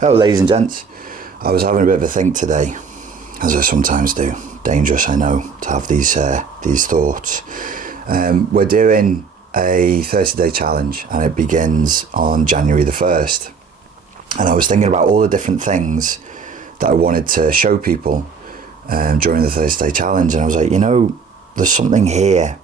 Hello, ladies and gents. I was having a bit of a think today, as I sometimes do. Dangerous, I know, to have these thoughts. We're doing a 30-day challenge, and it begins on January the 1st. And I was thinking about all the different things that I wanted to show people during the 30-day challenge, and I was like, there's something here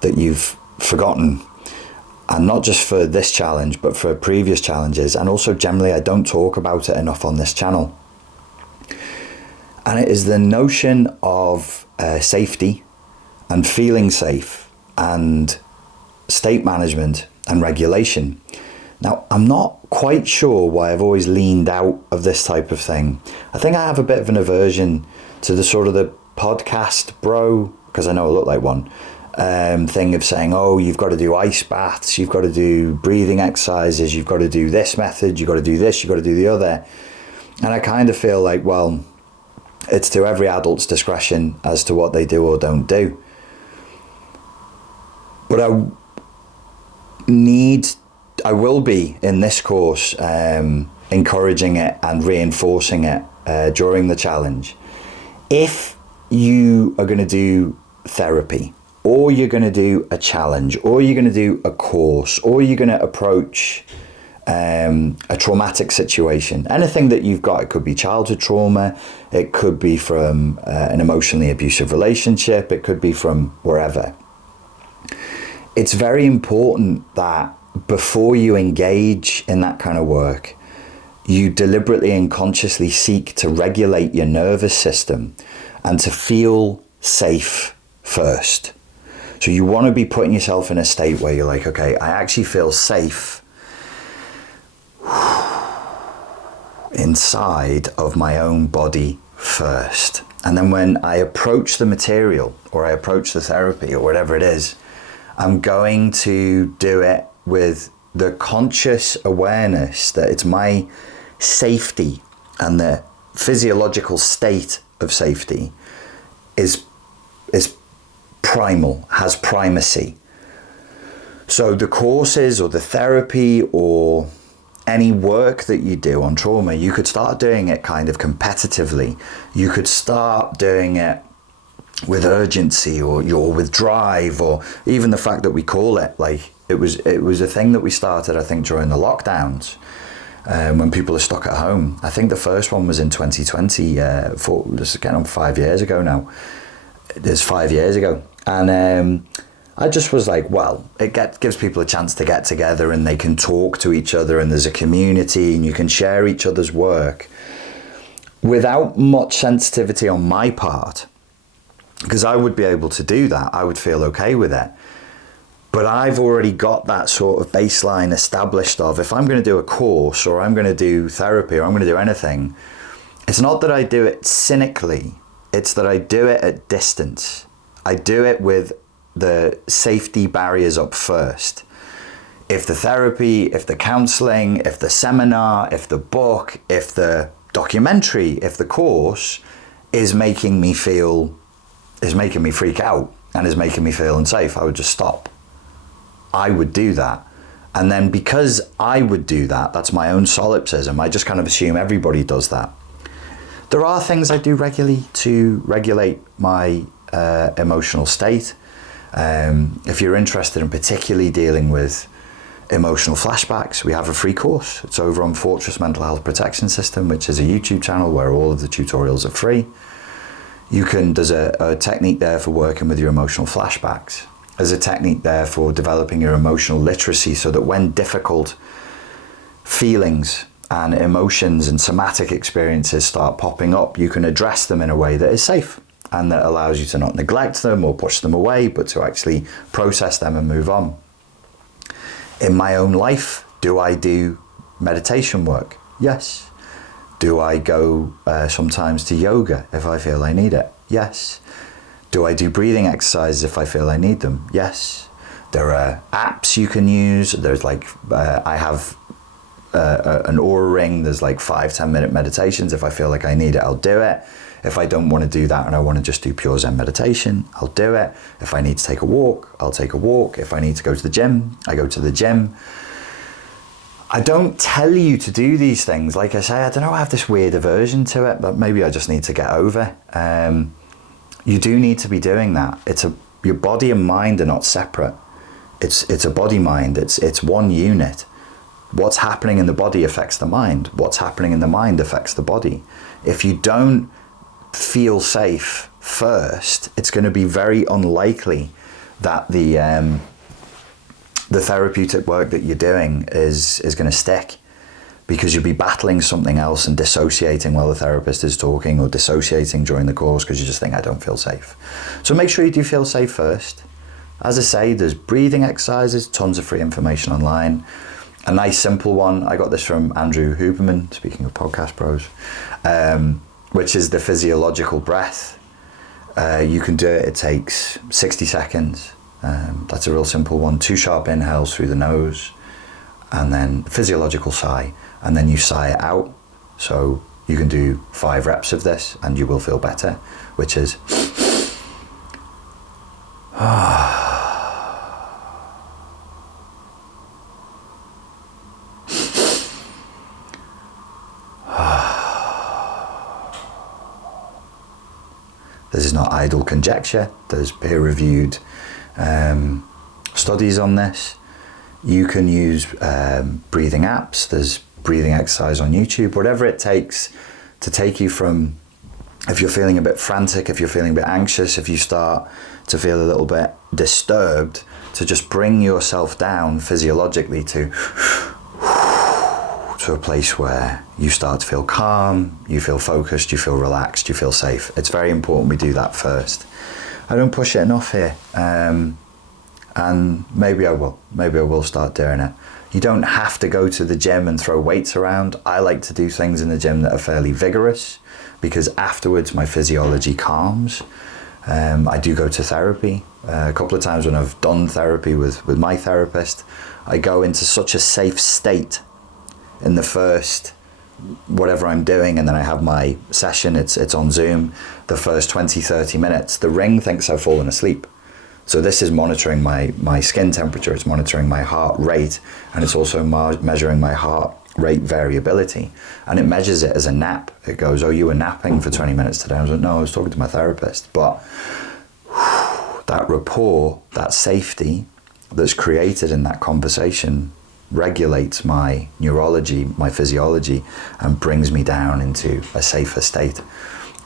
that you've forgotten. And not just for this challenge, but for previous challenges. And also generally, I don't talk about it enough on this channel. And it is the notion of safety and feeling safe and state management and regulation. Now, I'm not quite sure why I've always leaned out of this type of thing. I think I have a bit of an aversion to the sort of the podcast bro, because I know I look like one. Thing of saying, you've got to do ice baths, you've got to do breathing exercises, you've got to do this method, you've got to do this, you've got to do the other. And I kind of feel like, well, it's to every adult's discretion as to what they do or don't do. But I will be in this course encouraging it and reinforcing it during the challenge. If you are going to do therapy, or you're going to do a challenge, or you're going to do a course, or you're going to approach a traumatic situation, anything that you've got, it could be childhood trauma, it could be from an emotionally abusive relationship, it could be from wherever. It's very important that before you engage in that kind of work, you deliberately and consciously seek to regulate your nervous system and to feel safe first. So you want to be putting yourself in a state where you're like, okay, I actually feel safe inside of my own body first. And then when I approach the material or I approach the therapy or whatever it is, I'm going to do it with the conscious awareness that it's my safety, and the physiological state of safety is primal, has primacy. So the courses or the therapy or any work that you do on trauma, you could start doing it kind of competitively. You could start doing it with urgency or with drive, or even the fact that we call it, like it was a thing that we started, I think, during the lockdowns. When people are stuck at home. I think the first one was in 2020, this is getting on 5 years ago now. It is 5 years ago. And I just was like, well, it gives people a chance to get together and they can talk to each other, and there's a community and you can share each other's work without much sensitivity on my part, because I would be able to do that. I would feel okay with it. But I've already got that sort of baseline established of, if I'm going to do a course or I'm going to do therapy or I'm going to do anything, it's not that I do it cynically, it's that I do it at distance. I do it with the safety barriers up first. If the therapy, if the counselling, if the seminar, if the book, if the documentary, if the course is making me freak out and is making me feel unsafe, I would just stop. I would do that. And then because I would do that, that's my own solipsism, I just kind of assume everybody does that. There are things I do regularly to regulate my emotional state. If you're interested in particularly dealing with emotional flashbacks, we have a free course. It's over on Fortress Mental Health Protection System, which is a YouTube channel where all of the tutorials are free. There's a technique there for working with your emotional flashbacks. There's a technique there for developing your emotional literacy, so that when difficult feelings and emotions and somatic experiences start popping up, you can address them in a way that is safe and that allows you to not neglect them or push them away, but to actually process them and move on. In my own life, do I do meditation work? Yes. Do I go sometimes to yoga if I feel I need it? Yes. Do I do breathing exercises if I feel I need them? Yes. There are apps you can use. There's I have an Aura ring. There's 5-10 minute meditations. If I feel like I need it, I'll do it. If I don't want to do that and I want to just do pure Zen meditation, I'll do it. If I need to take a walk, I'll take a walk. If I need to go to the gym, I go to the gym. I don't tell you to do these things. Like I say, I don't know, I have this weird aversion to it, but maybe I just need to get over. You do need to be doing that. Your body and mind are not separate. It's a body mind. It's one unit. What's happening in the body affects the mind. What's happening in the mind affects the body. If you don't feel safe first, it's going to be very unlikely that the therapeutic work that you're doing is going to stick, because you'll be battling something else and dissociating while the therapist is talking, or dissociating during the course because you just think, I don't feel safe. So make sure you do feel safe first. As I say, there's breathing exercises, tons of free information online. A nice simple one, I got this from Andrew Huberman, speaking of podcast pros, which is the physiological breath. You can do it, it takes 60 seconds. That's a real simple one. 2 sharp inhales through the nose, and then physiological sigh, and then you sigh it out. So you can do 5 reps of this and you will feel better, which is this is not idle conjecture. There's peer-reviewed studies on this. You can use breathing apps. There's breathing exercise on YouTube. Whatever it takes to take you from, if you're feeling a bit frantic, if you're feeling a bit anxious, if you start to feel a little bit disturbed, to just bring yourself down physiologically to a place where you start to feel calm, you feel focused, you feel relaxed, you feel safe. It's very important we do that first. I don't push it enough here, and maybe I will start doing it. You don't have to go to the gym and throw weights around. I like to do things in the gym that are fairly vigorous, because afterwards my physiology calms. I do go to therapy. A couple of times when I've done therapy with my therapist, I go into such a safe state in the first whatever I'm doing, and then I have my session, it's on Zoom, the first 20-30 minutes, the ring thinks I've fallen asleep. So this is monitoring my skin temperature, it's monitoring my heart rate, and it's also measuring my heart rate variability, and it measures it as a nap. It goes, oh, you were napping for 20 minutes today. I was like, no, I was talking to my therapist. But that rapport, that safety that's created in that conversation regulates my neurology, my physiology, and brings me down into a safer state.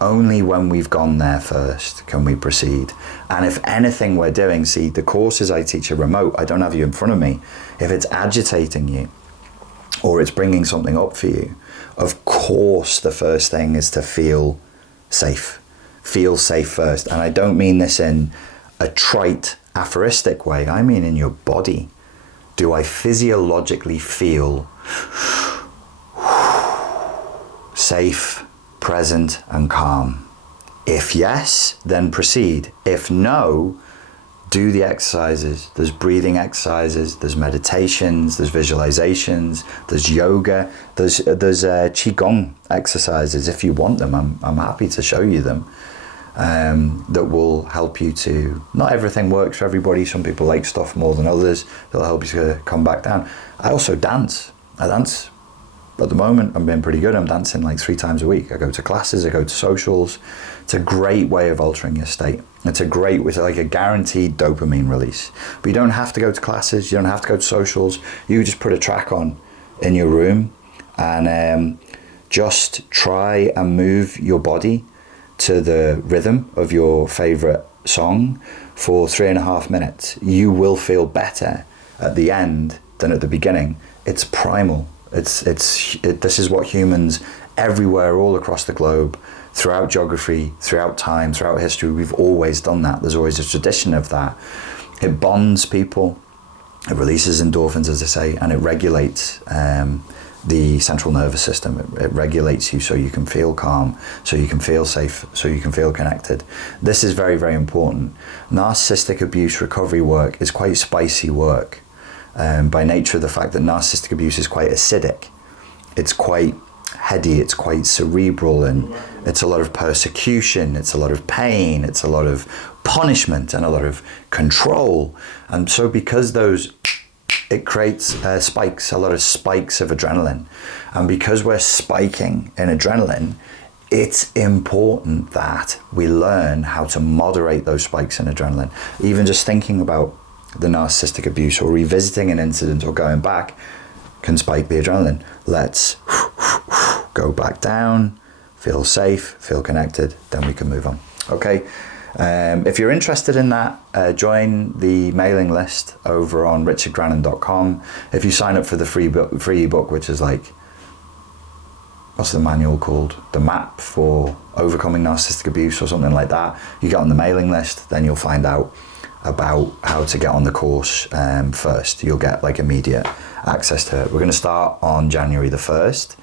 Only when we've gone there first can we proceed. And if anything we're doing, see, the courses I teach are remote. I don't have you in front of me. If it's agitating you or it's bringing something up for you, of course the first thing is to feel safe. Feel safe first. And I don't mean this in a trite aphoristic way. I mean in your body. Do I physiologically feel safe, present, and calm? If yes, then proceed. If no, do the exercises. There's breathing exercises, there's meditations, there's visualizations, there's yoga, there's qigong exercises. If you want them, I'm happy to show you them. That will help you to, not everything works for everybody. Some people like stuff more than others. They'll help you to come back down. I also dance. I dance. At the moment, I'm being pretty good. I'm dancing like 3 times a week. I go to classes, I go to socials. It's a great way of altering your state. It's like a guaranteed dopamine release. But you don't have to go to classes. You don't have to go to socials. You just put a track on in your room and just try and move your body to the rhythm of your favorite song for 3.5 minutes. You will feel better at the end than at the beginning. It's primal. This is what humans everywhere, all across the globe, throughout geography, throughout time, throughout history, we've always done that. There's always a tradition of that. It bonds people. It releases endorphins, as I say, and it regulates the central nervous system. It regulates you so you can feel calm, so you can feel safe, so you can feel connected. This is very, very important. Narcissistic abuse recovery work is quite spicy work by nature of the fact that narcissistic abuse is quite acidic. It's quite heady, it's quite cerebral, and it's a lot of persecution, it's a lot of pain, it's a lot of punishment and a lot of control. And so because those it creates spikes, a lot of spikes of adrenaline. And because we're spiking in adrenaline, it's important that we learn how to moderate those spikes in adrenaline. Even just thinking about the narcissistic abuse or revisiting an incident or going back can spike the adrenaline. Let's go back down, feel safe, feel connected, then we can move on. Okay. If you're interested in that, join the mailing list over on richardgrannon.com. If you sign up for the free ebook, which is like, what's the manual called? The map for overcoming narcissistic abuse or something like that. You get on the mailing list, then you'll find out about how to get on the course first. You'll get like immediate access to it. We're going to start on January the 1st.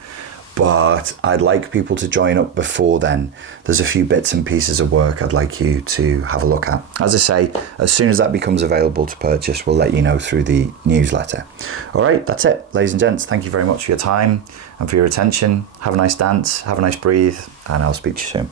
But I'd like people to join up before then. There's a few bits and pieces of work I'd like you to have a look at. As I say, as soon as that becomes available to purchase, we'll let you know through the newsletter. All right, that's it, ladies and gents. Thank you very much for your time and for your attention. Have a nice dance, have a nice breathe, and I'll speak to you soon.